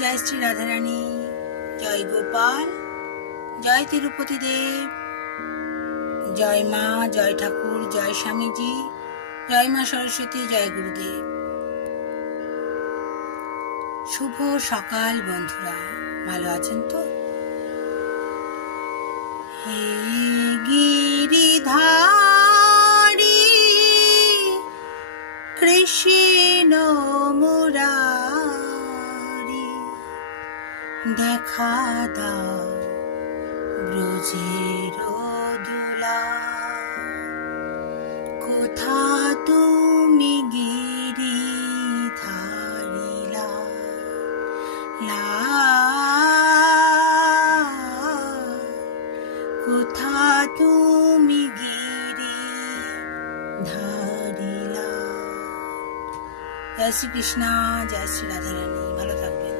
জয় শ্রী রাধারানী, জয় গোপাল, জয় তিরুপতি দেব, জয় মা, জয় ঠাকুর, জয় স্বামীজি, জয় মা সরস্বতী, জয় গুরুদেব। শুভ সকাল বন্ধুরা, ভালো আছেন তো? হে গিরিধারী কৃষ্ণ মুরারি, দেখা দাও ব্রজের দোলা, কোথা তুমি গিরিধারী লা, কোথা তুমি গিরিধারী লা। জয় শ্রী কৃষ্ণ, জয় শ্রী রাধারানী, ভালো থাকবেন।